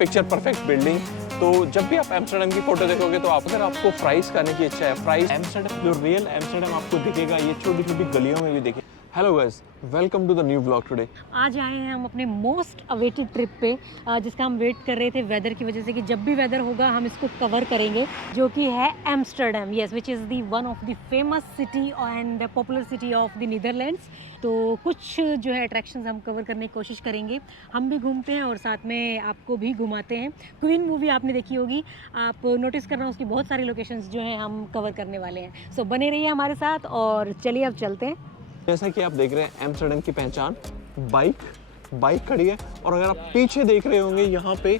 Picture perfect building. तो जब भी आप एम्स्टर्डम की फोटो देखोगे तो अगर आपको फ्राइज खाने की इच्छा है, फ्राइज एम्स्टर्डम जो रियल एम्स्टर्डम आपको दिखेगा ये छोटी छोटी गलियों में भी दिखे। Hello guys, welcome to the new vlog today. आज आए हैं हम अपने मोस्ट अवेटेड ट्रिप पे, जिसका हम वेट कर रहे थे वेदर की वजह से कि जब भी वेदर होगा हम इसको कवर करेंगे, जो कि है Amsterdam, yes, which is the one of the famous city and popular city of the Netherlands. तो कुछ जो है अट्रैक्शंस हम कवर करने की कोशिश करेंगे, हम भी घूमते हैं और साथ में आपको भी घुमाते हैं। क्वीन मूवी आपने देखी होगी, आप नोटिस करना, उसकी बहुत सारी लोकेशंस जो हैं हम कवर करने वाले हैं। सो बने रहिए हमारे साथ और चलिए अब चलते हैं। जैसा कि आप देख रहे हैं एम्स्टर्डम की पहचान बाइक खड़ी है, और अगर आप पीछे देख रहे होंगे यहाँ पे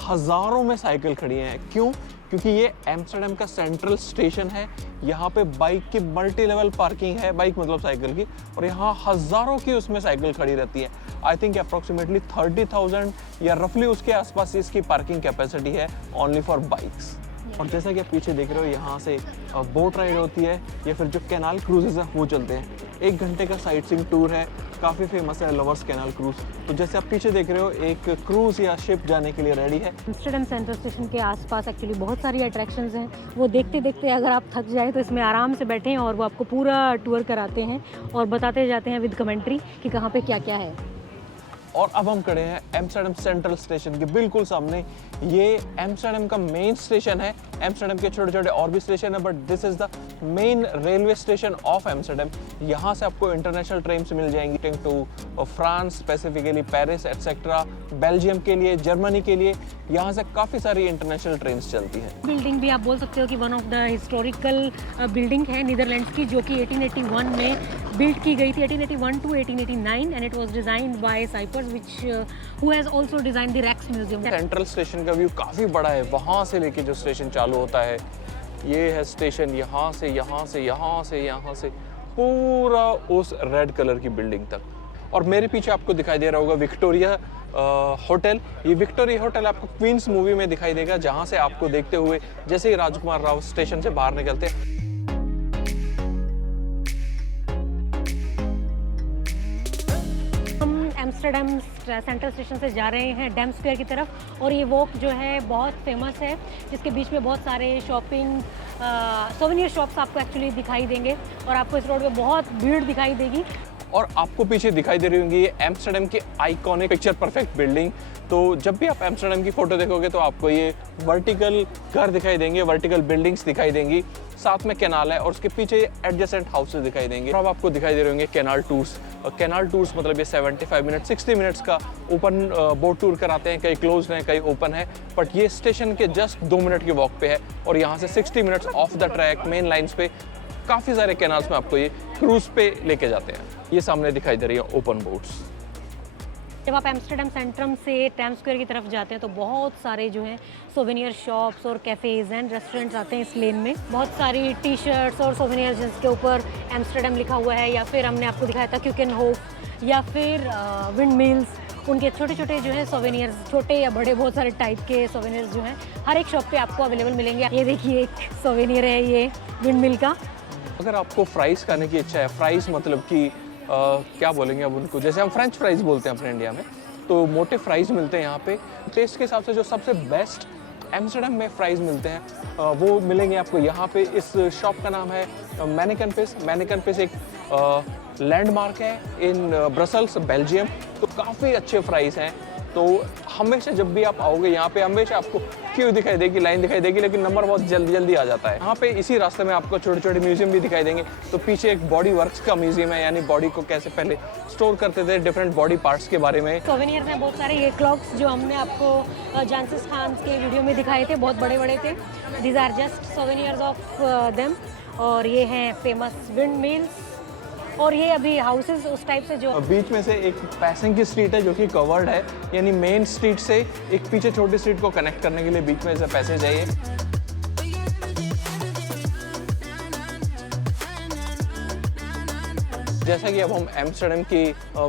हजारों में साइकिल खड़ी हैं। क्यों? क्योंकि ये एम्स्टर्डम का सेंट्रल स्टेशन है। यहाँ पे बाइक की मल्टी लेवल पार्किंग है, बाइक मतलब साइकिल की, और यहाँ हजारों की उसमें साइकिल खड़ी रहती है। आई थिंक अप्रोक्सीमेटली 30,000 या रफली उसके आसपास इसकी पार्किंग कैपेसिटी है ओनली फॉर बाइक्स। और जैसा कि आप पीछे देख रहे हो, यहाँ से बोट राइड होती है या फिर जो कैनाल क्रूजेस हैं वो चलते हैं। 1 घंटे का साइट सीइंग टूर है, काफ़ी फेमस है लवर्स कैनाल क्रूज। तो जैसे आप पीछे देख रहे हो, एक क्रूज या शिप जाने के लिए रेडी है। एम्स्टर्डम सेंट्रल स्टेशन के आसपास एक्चुअली बहुत सारी अट्रैक्शंस हैं, वो देखते देखते अगर आप थक जाए तो इसमें आराम से बैठें और वो आपको पूरा टूर कराते हैं और बताते जाते हैं विद कमेंट्री कि कहाँ पे क्या क्या है। और अब हम खड़े हैं एम्स्टर्डम सेंट्रल स्टेशन के बिल्कुल सामने। ये एम्स्टर्डम का मेन स्टेशन है। एम्स्टर्डम के छोटे छोटे और भी स्टेशन है, but this is the main railway station of Amsterdam. यहाँ से आपको इंटरनेशनल ट्रेन मिल जाएंगी to France, specifically Paris etcetera, Belgium के लिए, जर्मनी के लिए। यहाँ से काफ़ी सारी इंटरनेशनल ट्रेन चलती हैं। बिल्डिंग भी आप बोल सकते हो कि one of the historical building है नीदरलैंड्स की, जो कि 1881 में बिल्ड की गई थी, 1881 to 1889, and it was designed by Sypers who has also designed the Rex Museum. Central station का व्यू काफ़ी बड़ा है। वहाँ से लेके जो स्टेशन चालू होता है, ये है स्टेशन। यहाँ से पूरा उस रेड कलर की बिल्डिंग तक। और मेरे पीछे आपको दिखाई दे रहा होगा विक्टोरिया होटल। ये विक्टोरिया होटल आपको क्वींस मूवी में दिखाई देगा, जहाँ से आपको देखते हुए जैसे ही राजकुमार राव स्टेशन से बाहर निकलते हैं। एम्स्टर्डम सेंट्रल स्टेशन से जा रहे हैं डैम स्क्वायर की तरफ, और ये वॉक जो है बहुत फेमस है, जिसके बीच में बहुत सारे शॉपिंग सोवेनियर शॉप्स आपको एक्चुअली दिखाई देंगे, और आपको इस रोड पे बहुत भीड़ दिखाई देगी। और आपको पीछे दिखाई दे रही होंगी ये एम्स्टर्डम की आइकॉनिक पिक्चर परफेक्ट बिल्डिंग। तो जब भी आप एम्स्टर्डम की फोटो देखोगे तो आपको ये वर्टिकल घर दिखाई देंगे, वर्टिकल बिल्डिंग्स दिखाई देंगी, साथ में कैनाल है और उसके पीछे एडजेसेंट हाउसेस दिखाई देंगे। अब आपको दिखाई दे रहे होंगे कैनाल टूर्स। कैनाल टूर्स मतलब ये 75 मिनट 60 मिनट्स का ओपन बोट टूर कराते हैं। कई क्लोज हैं, कई ओपन है, बट ये स्टेशन के जस्ट 2 मिनट की वॉक पे है, और यहाँ से 60 minutes of the track main lines पे काफ़ी सारे कैनाल्स में आपको ये क्रूज पे लेके जाते हैं। ये सामने दिखाई दे रही है ओपन बोट्स। जब आप एम्स्टर्डम सेंट्रम से टाइम स्क्वायर की तरफ जाते हैं तो बहुत सारे जो हैं सोवेनियर शॉप्स और कैफ़ेज़ एंड रेस्टोरेंट्स आते हैं इस लेन में। बहुत सारी टी शर्ट्स और सोवेनियर जिसके ऊपर एम्स्टर्डम लिखा हुआ है, या फिर हमने आपको दिखाया था क्यूकेनहोफ, या फिर विंड मिल्स, उनके छोटे छोटे जो है सोवेनियर्स, छोटे या बड़े बहुत सारे टाइप के सोवेनियर्स जो हैं हर एक शॉप पे आपको अवेलेबल मिलेंगे। ये देखिए एक सोवेनियर है ये विंड मिल का। अगर आपको फ्राइज़ खाने की इच्छा है, फ्राइज़ मतलब कि क्या बोलेंगे अब उनको, जैसे हम फ्रेंच फ्राइज़ बोलते हैं अपने इंडिया में, तो मोटे फ्राइज़ मिलते हैं यहाँ पे। टेस्ट के हिसाब से जो सबसे बेस्ट एम्स्टर्डम में फ्राइज़ मिलते हैं वो मिलेंगे आपको यहाँ पे। इस शॉप का नाम है मैनिकन पिस। मैनिकन पिस एक लैंडमार्क है इन ब्रसल्स, बेल्जियम। तो काफ़ी अच्छे फ्राइज़ हैं। तो हमेशा जब भी आप आओगे यहाँ पे हमेशा आपको क्यू दिखाई देगी, लाइन दिखाई देगी, लेकिन नंबर बहुत जल्दी जल्दी आ जाता है। यहाँ पे इसी रास्ते में आपको छोटे छोटे म्यूजियम भी दिखाई देंगे। तो पीछे एक बॉडी वर्क्स का म्यूजियम है, यानी बॉडी को कैसे पहले स्टोर करते थे, डिफरेंट बॉडी पार्ट्स के बारे में। सोवेनियर्स हैं बहुत सारे। ये क्लॉक्स जो हमने आपको जांसिस खान के वीडियो में दिखाए थे, बहुत बड़े बड़े थे। These are just souvenirs of them. और ये हैं फेमस विंड मिल्स, और ये अभी हाउसेस उस टाइप से जो बीच में से एक पैसिंग की स्ट्रीट है जो कि कवर्ड है, यानी मेन स्ट्रीट से एक पीछे छोटी स्ट्रीट को कनेक्ट करने के लिए बीच में से पैसेज है ये। जैसा कि अब हम एम्स्टर्डम की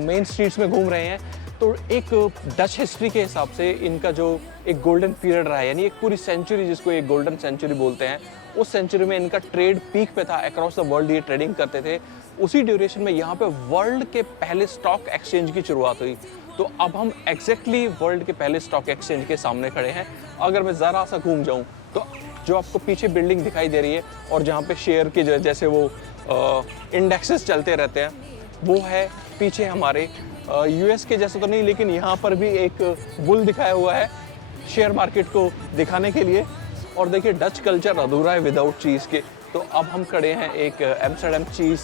मेन स्ट्रीट्स में घूम रहे हैं, तो एक डच हिस्ट्री के हिसाब से इनका जो एक गोल्डन पीरियड रहा है, यानी एक पूरी सेंचुरी जिसको एक गोल्डन सेंचुरी बोलते हैं, उस सेंचुरी में इनका ट्रेड पीक पे था। अक्रॉस द वर्ल्ड ये ट्रेडिंग करते थे। उसी ड्यूरेशन में यहाँ पे वर्ल्ड के पहले स्टॉक एक्सचेंज की शुरुआत हुई। तो अब हम एग्जैक्टली वर्ल्ड के पहले स्टॉक एक्सचेंज के सामने खड़े हैं। अगर मैं ज़रा सा घूम जाऊं तो जो आपको पीछे बिल्डिंग दिखाई दे रही है और जहाँ पे शेयर के जैसे वो इंडेक्सेस चलते रहते हैं, वो है पीछे हमारे यूएस के जैसे तो नहीं, लेकिन यहाँ पर भी एक बुल दिखाया हुआ है शेयर मार्केट को दिखाने के लिए। और देखिए डच कल्चर अधूरा है विदाउट चीज़ के। तो अब हम खड़े हैं एक एम्स्टर्डम चीज़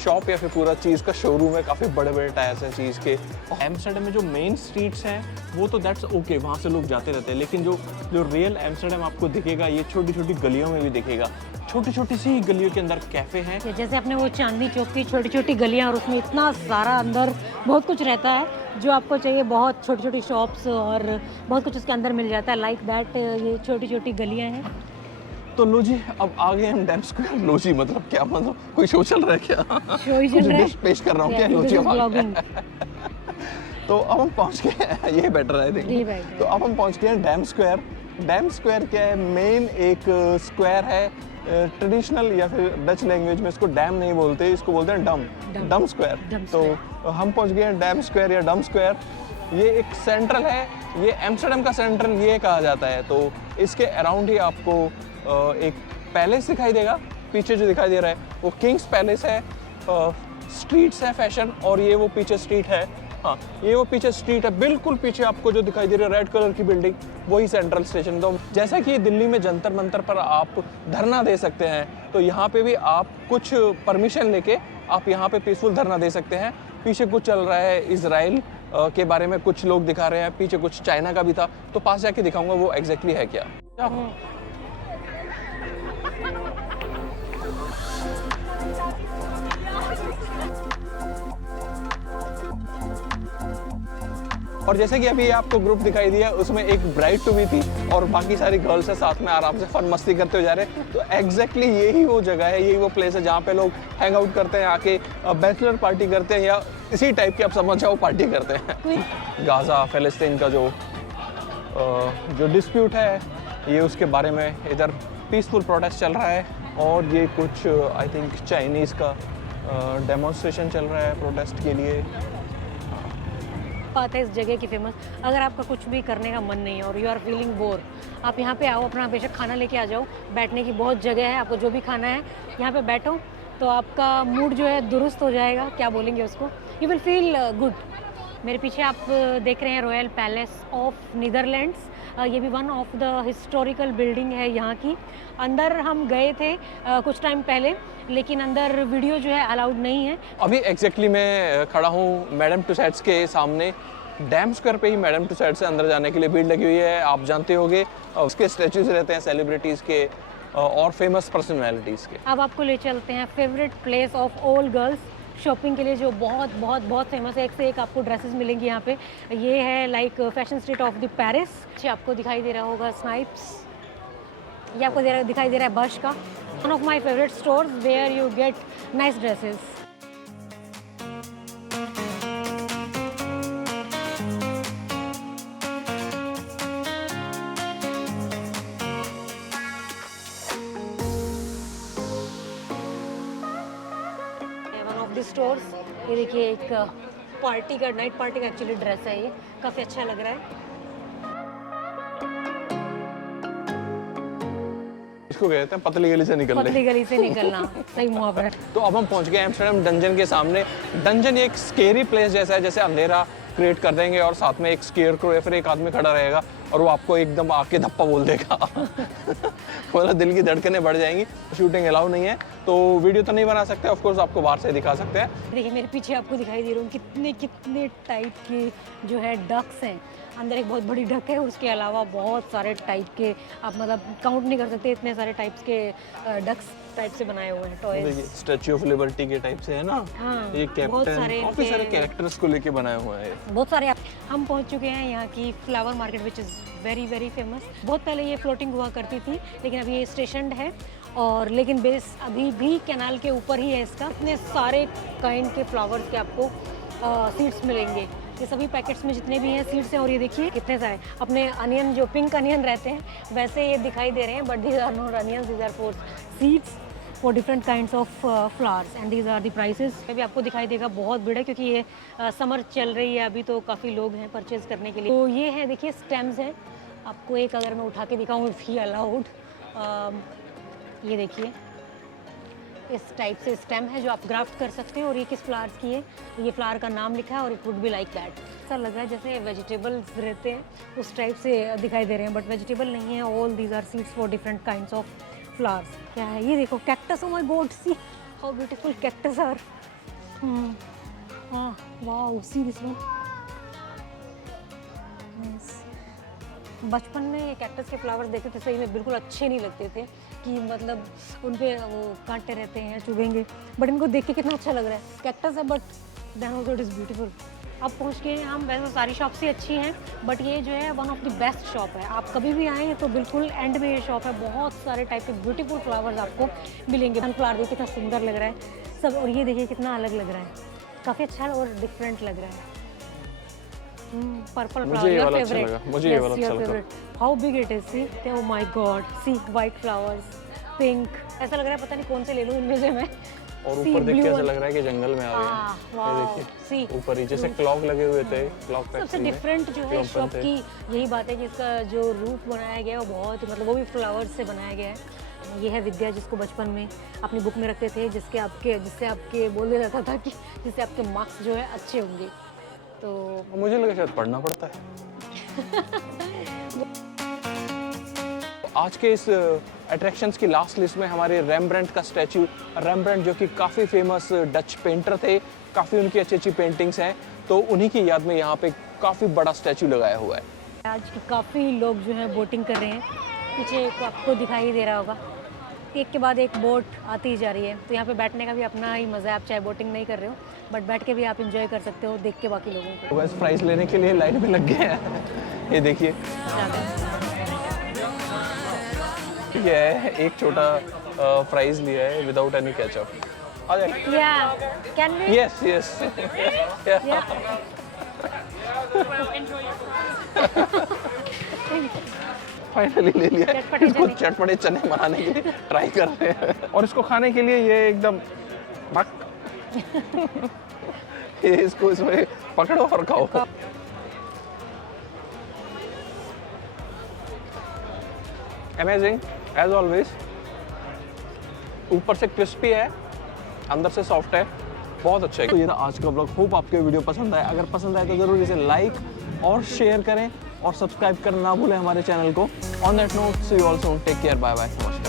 शॉप या फिर पूरा चीज़ का शोरूम है, काफ़ी बड़े बड़े टायर्स हैं चीज़ के। एम्स्टर्डम में जो मेन स्ट्रीट्स हैं वो तो दैट्स ओके, वहाँ से लोग जाते रहते हैं, लेकिन जो रियल एम्स्टर्डम आपको दिखेगा ये छोटी छोटी गलियों में भी दिखेगा। छोटी छोटी सी गलियों के अंदर कैफ़े हैं, जैसे अपने वो चांदनी चौक की छोटी छोटी गलियाँ, और उसमें इतना सारा अंदर बहुत कुछ रहता है जो आपको चाहिए, बहुत छोटी छोटी शॉप्स और बहुत कुछ उसके अंदर मिल जाता है। लाइक दैट ये छोटी छोटी गलियाँ हैं। तो लो जी अब आ गए हम डैम स्क्वायर। लो जी मतलब क्या, मतलब कोई शो चल रहा है क्या? शो ही चल रहा है, पेश कर रहा हूँ क्या? लो जी तो अब हम पहुँच गए ये बेटर है देखिए। तो अब हम पहुँच गए हैं डैम स्क्वायर। डैम स्क्वायर क्या है? मेन एक स्क्वायर है, ट्रेडिशनल या फिर डच लैंग्वेज में इसको डैम नहीं बोलते, इसको बोलते हैं डम स्क्वायर। तो हम पहुँच गए हैं डैम स्क्वायर या डम स्क्वायर। ये एक सेंट्रल है, ये एम्स्टर्डम का सेंट्रल ये कहा जाता है। तो इसके अराउंड ही आपको एक पैलेस दिखाई देगा, पीछे जो दिखाई दे रहा है वो किंग्स पैलेस है। स्ट्रीट्स है फैशन, और ये वो पीछे स्ट्रीट है, हाँ ये वो पीछे स्ट्रीट है। बिल्कुल पीछे आपको जो दिखाई दे रही है रेड कलर की बिल्डिंग, वही सेंट्रल स्टेशन। तो जैसा कि दिल्ली में जंतर मंतर पर आप धरना दे सकते हैं, तो यहाँ पे भी आप कुछ परमिशन लेके आप यहाँ पे पीसफुल धरना दे सकते हैं। पीछे कुछ चल रहा है इजराइल के बारे में, कुछ लोग दिखा रहे हैं, पीछे कुछ चाइना का भी था, तो पास जाके दिखाऊंगा वो एग्जैक्टली है क्या। और जैसे कि अभी आपको ग्रुप दिखाई दिया, उसमें एक ब्राइड टू बी थी और बाकी सारी गर्ल्स है साथ में आराम से फन मस्ती करते हुए जा रहे हैं। तो एग्जैक्टली यही वो जगह है, यही वो प्लेस है जहाँ पे लोग हैंग आउट करते हैं, आके बैचलर पार्टी करते हैं, या इसी टाइप की आप समझ जाओ पार्टी करते हैं। गाजा फिलिस्तीन का जो डिस्प्यूट है, ये उसके बारे में इधर पीसफुल प्रोटेस्ट चल रहा है। और ये कुछ आई थिंक चाइनीज़ का डेमोन्स्ट्रेशन चल रहा है प्रोटेस्ट के लिए। बात है इस जगह की फेमस। अगर आपका कुछ भी करने का मन नहीं है और यू आर फीलिंग बोर, आप यहाँ पे आओ, अपना बेशक खाना लेके आ जाओ। बैठने की बहुत जगह है, आपको जो भी खाना है यहाँ पे बैठो तो आपका मूड जो है दुरुस्त हो जाएगा, क्या बोलेंगे उसको, यू विल फील गुड। मेरे पीछे आप देख रहे हैं रॉयल पैलेस ऑफ नीदरलैंड्स। ये भी one of the historical building है यहाँ की। अंदर हम गए थे कुछ टाइम पहले, लेकिन अंदर वीडियो जो है अलाउड नहीं है। अभी एग्जैक्टली मैं खड़ा हूँ मैडम टुसैड्स के सामने। डैम स्क्वायर पे ही मैडम टुसैड्स से अंदर जाने के लिए भीड़ लगी हुई है, आप जानते होंगे। उसके स्टैचूज रहते हैं सेलिब्रिटीज़ के और फेमस पर्सनैलिटीज़ के। अब आपको ले चलते हैं favourite place of all girls shopping के लिए, जो बहुत बहुत बहुत फेमस है। एक से एक आपको ड्रेसेस मिलेंगी यहाँ पे। ये है like fashion street of the Paris. आपको दिखाई दे रहा होगा स्नाइप्स, ये आपको दिखाई दे रहा है बर्श का। One of my favourite stores where you get nice dresses. Stores, ये देखिए एक पार्टी का, नाइट पार्टी का एक्चुअली ड्रेस है, ये काफ़ी अच्छा लग रहा है। इसको कहते हैं पतली गली से निकलना। पतली गली से निकलना सही मुहावरा। तो अब हम पहुंच गए एम्स्टर्डम डंजन के सामने। डंजन एक स्केरी प्लेस जैसा है, जैसे अंधेरा क्रिएट कर देंगे और साथ में एक स्केयर क्रो या फिर एक आदमी खड़ा रहेगा और वो आपको एकदम आके धप्पा बोल देगा। मतलब दिल की धड़कनें बढ़ जाएंगी। शूटिंग अलाउ नहीं है तो वीडियो तो नहीं बना सकते, ऑफ कोर्स आपको बाहर से दिखा सकते हैं। देखिए मेरे पीछे आपको दिखाई दे रहा हूँ कितने कितने टाइप के जो है डक्स हैं। अंदर एक बहुत बड़ी डक है, उसके अलावा बहुत सारे टाइप के, आप मतलब काउंट नहीं कर सकते, इतने सारे टाइप्स के डक्स टाइप से बनाए हुए हैं टॉयज। देखिए स्टैच्यू ऑफ लिबर्टी के टाइप से है ना। हाँ, ये कैप्टन, काफी सारे कैरेक्टर्स को लेके बनाया हुआ है। बहुत सारे। हम पहुंच चुके हैं यहाँ की flower market which is very very famous. बहुत पहले ये फ्लोटिंग हुआ करती थी, लेकिन अभी ये स्टेशनड है और लेकिन बेस अभी भी कैनाल के ऊपर ही है इसका। इतने सारे काइंड के फ्लावर्स के आपको सीड्स मिलेंगे। ये सभी पैकेट्स में जितने भी हैं सीड्स हैं। और ये देखिए कितने सारे अपने अनियन, जो पिंक अनियन रहते हैं वैसे ये दिखाई दे रहे हैं, but these are not onions, these are for seeds. For different kinds of flowers and these are the prices. अभी आपको दिखाई देगा बहुत भीड़ है क्योंकि ये समर चल रही है अभी, तो काफ़ी लोग हैं परचेज करने के लिए। तो ये है, देखिए स्टेम्स हैं। आपको एक अगर मैं उठा के दिखाऊँ, इफ़ ही अलाउड, ये देखिए इस टाइप से स्टेम है जो आप ग्राफ्ट कर सकते हो। और ये किस फ्लावर्स की है, ये फ्लावर का नाम लिखा है और it would be like that. ऐसा लग रहा है जैसे वेजिटेबल्स रहते हैं उस टाइप से दिखाई दे रहे हैं, बट वेजिटेबल नहीं है। All these are seeds for different kinds of flowers. क्या है ये, देखो cactus, oh my God, see how beautiful cactus are. हाँ, वाओ, सी दिस वन। बचपन में कैक्टस के फ्लावर्स देखते थे, सही में बिल्कुल अच्छे नहीं लगते थे कि मतलब उन पे वो कांटे रहते हैं, चुभेंगे, बट इनको देख के कितना अच्छा लग रहा है। कैक्टस है but then also it is beautiful. अब पहुंच गए हैं हम, वैसे सारी शॉप्स ही अच्छी हैं बट ये जो है one of the best shop है। आप कभी भी आएँ तो बिल्कुल एंड में ये शॉप है। बहुत सारे टाइप के ब्यूटीफुल फ्लावर्स आपको मिलेंगे। सनफ्लावर देखिए कितना सुंदर लग रहा है सब, और ये देखिए कितना अलग लग रहा है, काफ़ी अच्छा और डिफरेंट लग रहा है। पर्पल मुझे फ्लावर, ये योर वाला अच्छा फेवरेट। लगा, मुझे ये वाला अच्छा लगा। How big it is, see, oh my God, see white flowers, pink, ऐसा लग रहा है पता नहीं कौन से ले लूं इनमें से मैं। और ऊपर देख के ऐसा लग रहा है कि जंगल में आ गए। वाओ, ये सी देखिए ऊपर ही जैसे क्लॉक लगे हुए थे, क्लॉक सबसे फैक्ट्री में डिफरेंट जो है क्लॉक शॉप बनते की यही बात है कि इसका जो रूफ बनाया गया है वो बहुत, मतलब वो भी फ्लावर्स से बनाया गया है। ये है विद्या, जिसको बचपन में अपनी बुक में रखते थे, जिससे आपके बोल दिया जाता था कि जिससे आपके मार्क्स जो है अच्छे होंगे। तो मुझे लगा शायद पढ़ना पड़ता है। आज के इस अट्रैक्शंस की लास्ट लिस्ट में हमारे रेम्ब्रांड का स्टैचू, रेम्ब्रांड जो कि काफ़ी फेमस डच पेंटर थे, काफ़ी उनकी अच्छी अच्छी पेंटिंग्स हैं, तो उन्हीं की याद में यहाँ पे काफ़ी बड़ा स्टैचू लगाया हुआ है। आज काफ़ी लोग जो है बोटिंग कर रहे हैं, पीछे आपको दिखाई ही दे रहा होगा, एक के बाद एक बोट आती ही जा रही है। तो यहाँ पे बैठने का भी अपना ही मज़ा है, आप चाहे बोटिंग नहीं कर रहे हो बट बैठ के भी आप इंजॉय कर सकते हो देख के बाकी लोगों को। तो बस प्राइस लेने के लिए लाइन में लग गए हैं। ये देखिए, ये है एक छोटा प्राइस लिया है विदाउट एनी केचअप। आ जाए। या can we, yes yes. Finally ले लिया। इसको चटपटे चने बनाने के लिए ट्राई कर रहे हैं और इसको खाने के लिए ये एकदम ये इसको इसमें पकड़ो और खाओ। Amazing as always. ऊपर से क्रिस्पी है, अंदर से सॉफ्ट है, बहुत अच्छा है। तो ये था आज का ब्लॉग। होप आपको वीडियो पसंद आए। अगर पसंद आए तो जरूर इसे लाइक और शेयर करें और सब्सक्राइब करना ना भूलें हमारे चैनल को। On that note, see you all soon, take care, bye bye.